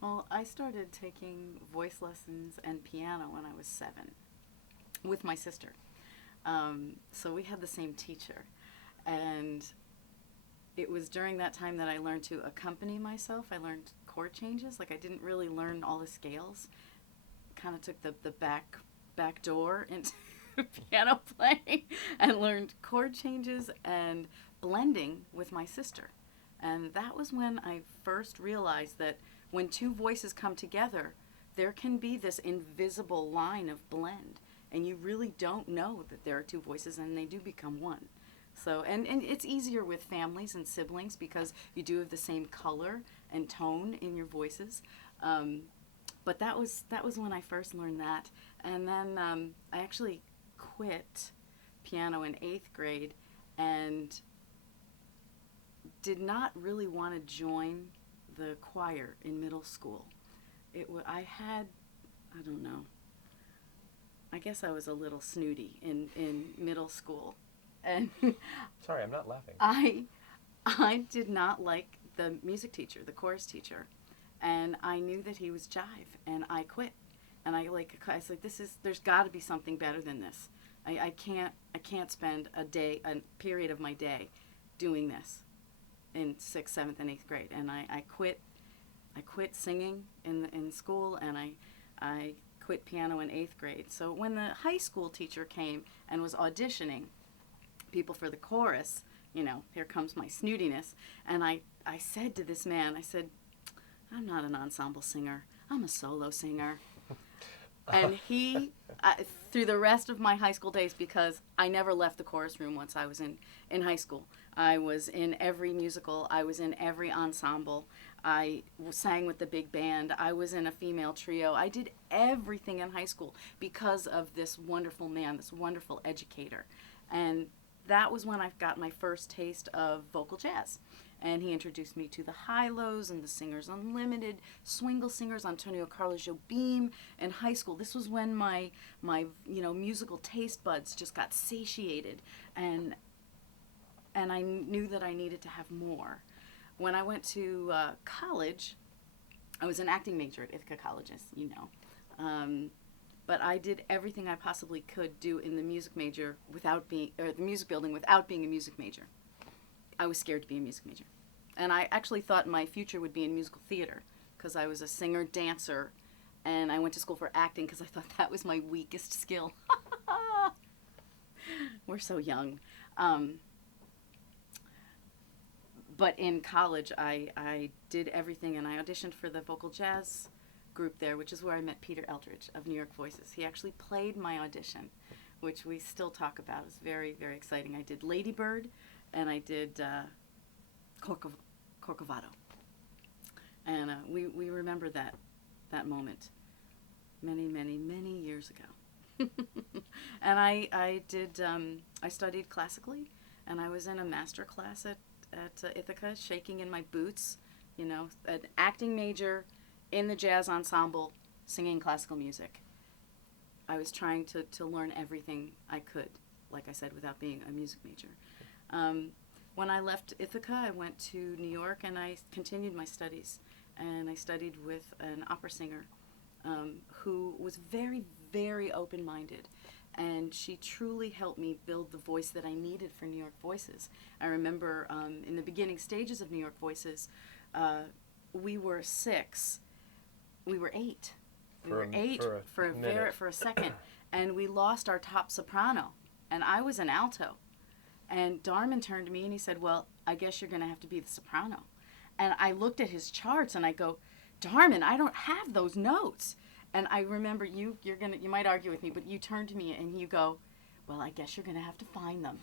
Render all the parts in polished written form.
Well, I started taking voice lessons and piano when I was 7 with my sister. So we had the same teacher. And it was during that time that I learned to accompany myself. I learned chord changes. Like I didn't really learn all the scales. Kind of took the back door into piano playing and learned chord changes and blending with my sister. And that was when I first realized that when two voices come together, there can be this invisible line of blend. And you really don't know that there are two voices and they do become one. So, and it's easier with families and siblings because you do have the same color and tone in your voices. Um, but that was when I first learned that. And then I actually quit piano in 8th grade and did not really want to join the choir in middle school. I had, I don't know, I guess I was a little snooty in middle school. And Sorry, I'm not laughing. I, I did not like the music teacher, the chorus teacher. And I knew that he was jive, and I quit. And I was like, there's got to be something better than this. I can't spend a period of my day doing this in 6th, 7th, and 8th grade. And I quit singing in school, and I quit piano in 8th grade. So when the high school teacher came and was auditioning people for the chorus, here comes my snootiness. And I said to this man, I said, I'm not an ensemble singer. I'm a solo singer. And through the rest of my high school days, because I never left the chorus room once I was in high school, I was in every musical, I was in every ensemble, I sang with the big band, I was in a female trio. I did everything in high school because of this wonderful man, this wonderful educator. And that was when I got my first taste of vocal jazz. And he introduced me to the High-Lows and the Singers Unlimited, Swingle Singers, Antonio Carlos Jobim in high school. This was when my musical taste buds just got satiated, and I knew that I needed to have more. When I went to college, I was an acting major at Ithaca College, as you know. But I did everything I possibly could do in the music major the music building without being a music major. I was scared to be a music major. And I actually thought my future would be in musical theater because I was a singer, dancer, and I went to school for acting because I thought that was my weakest skill. We're so young. But in college, I did everything, and I auditioned for the vocal jazz group there, which is where I met Peter Eldridge of New York Voices. He actually played my audition, which we still talk about. It was very, very exciting. I did Lady Bird, and I did Corcovado. And we remember that moment many, many, many years ago. And I studied classically, and I was in a master class at Ithaca, shaking in my boots, an acting major in the jazz ensemble, singing classical music. I was trying to learn everything I could, like I said, without being a music major. When I left Ithaca, I went to New York and I continued my studies. And I studied with an opera singer who was very, very open-minded. And she truly helped me build the voice that I needed for New York Voices. I remember in the beginning stages of New York Voices, we were 6. We were 8. We were 8 for a second. And we lost our top soprano. And I was an alto. And Darmon turned to me and he said, well, I guess you're going to have to be the soprano. And I looked at his charts and I go, Darmon, I don't have those notes. And I remember you might argue with me, but you turned to me and you go, well, I guess you're going to have to find them.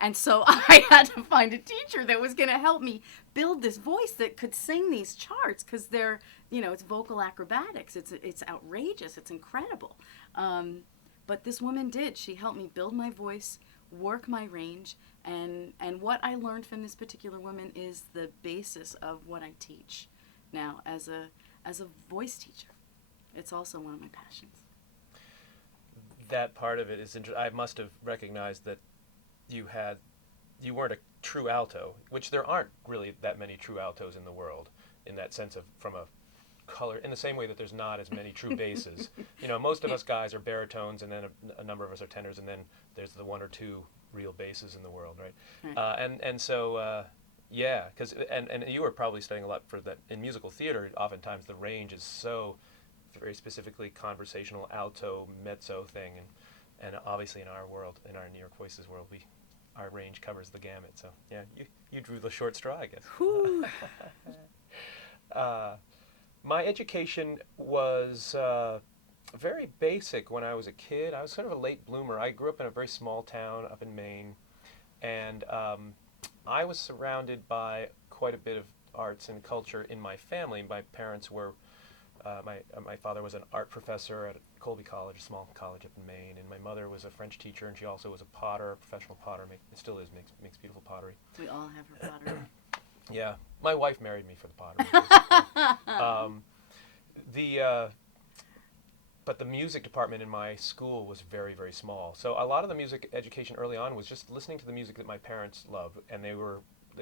And so I had to find a teacher that was going to help me build this voice that could sing these charts because they're, it's vocal acrobatics. It's outrageous. It's incredible. But this woman did. She helped me build my voice, work my range, and what I learned from this particular woman is the basis of what I teach now as a voice teacher. It's also one of my passions. That part of it is interesting. I must have recognized that you weren't a true alto, which there aren't really that many true altos in the world in that sense of from a color in the same way that there's not as many true basses. You know, most of us guys are baritones, and then a number of us are tenors, and then there's the one or two real basses in the world, right? Right. And so yeah, because and you were probably studying a lot for that in musical theater. Oftentimes the range is so very specifically conversational alto mezzo thing, and obviously in our world, in our New York Voices world, our range covers the gamut. So yeah, you drew the short straw, I guess. Whew. My education was very basic when I was a kid. I was sort of a late bloomer. I grew up in a very small town up in Maine, and I was surrounded by quite a bit of arts and culture in my family. My parents were, my father was an art professor at Colby College, a small college up in Maine, and my mother was a French teacher, and she also was a potter, a professional potter. Still is, makes beautiful pottery. We all have her pottery. Yeah, my wife married me for the pottery. But the music department in my school was very, very small. So a lot of the music education early on was just listening to the music that my parents loved, and they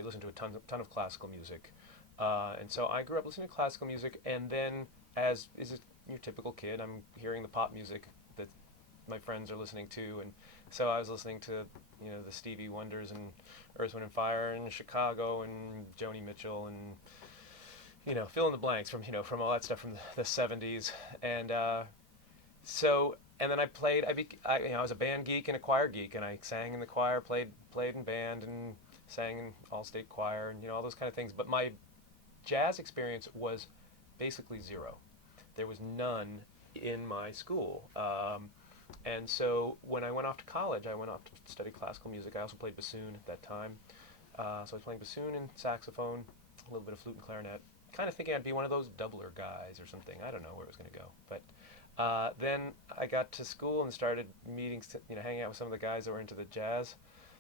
listened to a ton of classical music. And so I grew up listening to classical music, and then as is your typical kid, I'm hearing the pop music that my friends are listening to, and so I was listening to, you know, the Stevie Wonders and Earth, Wind and Fire and Chicago and Joni Mitchell and, you know, fill in the blanks from, you know, from all that stuff from the 70s. And so, and then I played, you know, I was a band geek and a choir geek, and I sang in the choir, played in band and sang in all-state choir and, you know, all those kind of things. But my jazz experience was basically zero. There was none in my school. And so when I went off to college, I went off to study classical music. I also played bassoon at that time. So I was playing bassoon and saxophone, a little bit of flute and clarinet, kind of thinking I'd be one of those doubler guys or something. I don't know where it was going to go. But then I got to school and started meeting, you know, hanging out with some of the guys that were into the jazz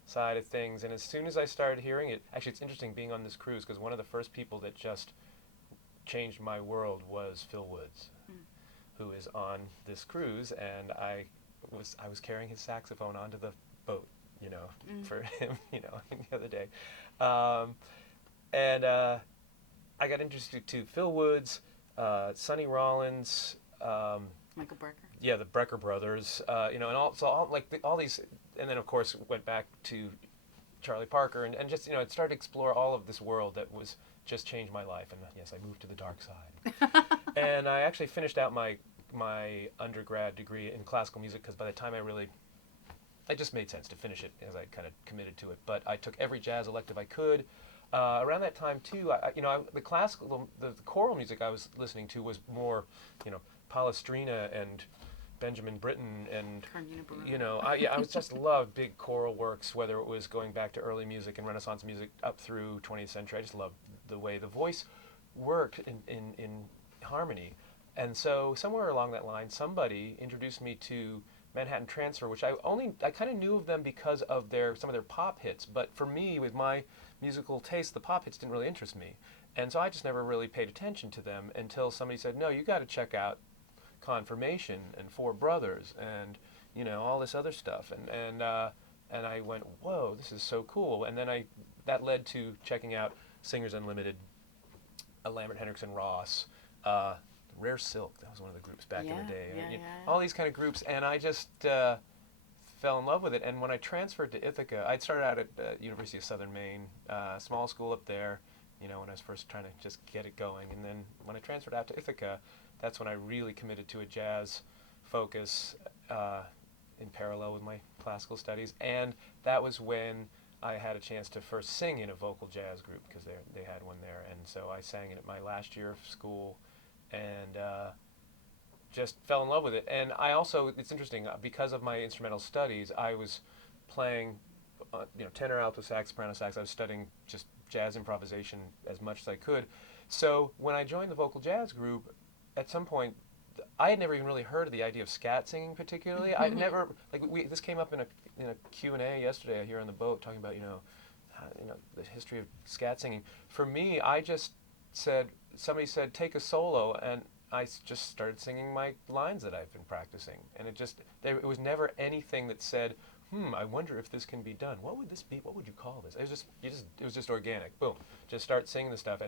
side of things. And as soon as I started hearing it, actually it's interesting being on this cruise, because one of the first people that just changed my world was Phil Woods, who is on this cruise, and I was carrying his saxophone onto the boat, you know, for him, you know, the other day. And I got introduced to Phil Woods, Sonny Rollins, Michael Brecker. Yeah, the Brecker brothers, you know, and all these, and then of course went back to Charlie Parker, and just, you know, I started to explore all of this world that was just changed my life, and yes, I moved to the dark side. And I actually finished out my undergrad degree in classical music, because by the time it just made sense to finish it as I kind of committed to it. But I took every jazz elective I could. Around that time too, the classical, the choral music I was listening to was more, you know, Palestrina and Benjamin Britten and, you know, I was just loved big choral works, whether it was going back to early music and Renaissance music up through 20th century. I just loved the way the voice worked in harmony. And so somewhere along that line, somebody introduced me to Manhattan Transfer, which I kind of knew of them because of some of their pop hits. But for me, with my musical taste, the pop hits didn't really interest me. And so I just never really paid attention to them until somebody said, no, you got to check out Confirmation and Four Brothers and, you know, all this other stuff. And I went, whoa, this is so cool. And then that led to checking out Singers Unlimited, Lambert Hendrickson Ross, Rare Silk, that was one of the groups back in the day. Yeah. All these kind of groups, and I just fell in love with it. And when I transferred to Ithaca, I'd started out at University of Southern Maine, small school up there, you know, when I was first trying to just get it going. And then when I transferred out to Ithaca, that's when I really committed to a jazz focus in parallel with my classical studies. And that was when I had a chance to first sing in a vocal jazz group, because they had one there. And so I sang it at my last year of school, and just fell in love with it. And I also, it's interesting, because of my instrumental studies, I was playing, you know, tenor, alto sax, soprano sax. I was studying just jazz improvisation as much as I could. So when I joined the vocal jazz group, at some point, I had never even really heard of the idea of scat singing particularly. I'd never, this came up in a Q&A yesterday here on the boat, talking about, you know, the history of scat singing. For me, I just somebody said, take a solo, and I just started singing my lines that I've been practicing. And it was never anything that said, I wonder if this can be done. What would this be? What would you call this? It was just organic. Boom, just start singing the stuff.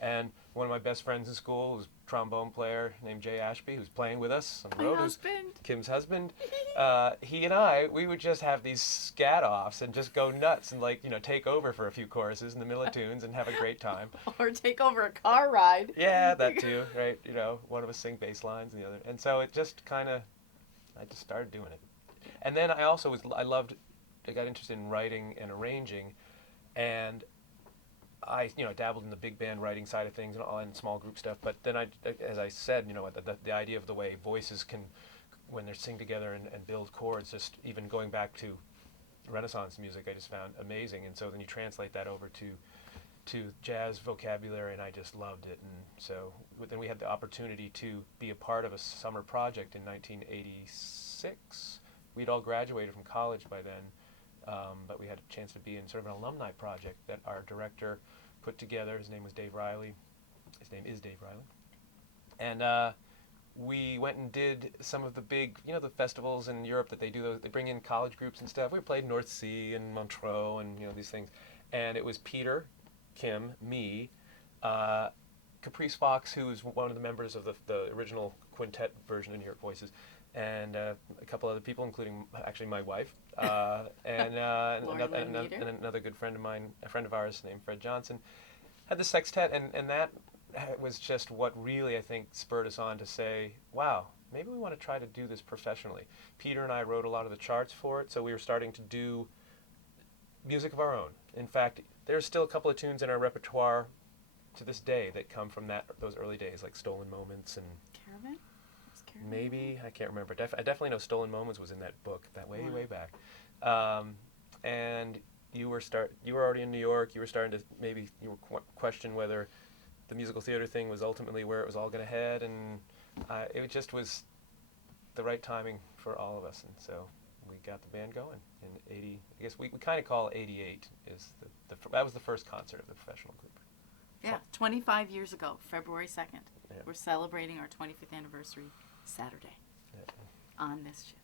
And one of my best friends in school was a trombone player named Jay Ashby, who's playing with us on the My road. husband. Kim's husband. He and we would just have these scat offs and just go nuts and take over for a few choruses in the middle of tunes and have a great time. Or take over a car ride. Yeah, that too, right? One of us sing bass lines and the other. And so it just I just started doing it. And then I got interested in writing and arranging, and I dabbled in the big band writing side of things and all, and small group stuff. But then as I said, the idea of the way voices can, when they sing together and build chords, just even going back to Renaissance music, I just found amazing. And so then you translate that over to jazz vocabulary, and I just loved it. And so then we had the opportunity to be a part of a summer project in 1986. We'd all graduated from college by then, but we had a chance to be in sort of an alumni project that our director put together. His name was Dave Riley. His name is Dave Riley. And we went and did some of the big, the festivals in Europe that they do. They bring in college groups and stuff. We played North Sea and Montreux and these things. And it was Peter, Kim, me, Caprice Fox, who was one of the members of the original quintet version of New York Voices, and a couple other people, including actually my wife, and another good friend of mine, a friend of ours named Fred Johnson, had the sextet, and that was just what really, I think, spurred us on to say, wow, maybe we want to try to do this professionally. Peter and I wrote a lot of the charts for it, so we were starting to do music of our own. In fact, there's still a couple of tunes in our repertoire to this day that come from those early days, like Stolen Moments and Caravan? maybe, I can't remember. I definitely know Stolen Moments was in that book, that way back. And you were already in New York. You were starting to question whether the musical theater thing was ultimately where it was all going to head, and it just was the right timing for all of us, and so we got the band going in 80. I guess we kind of call 88 is that was the first concert of the professional group. Yeah, 25 years ago, February 2nd. Yeah. We're celebrating our 25th anniversary Saturday on this ship.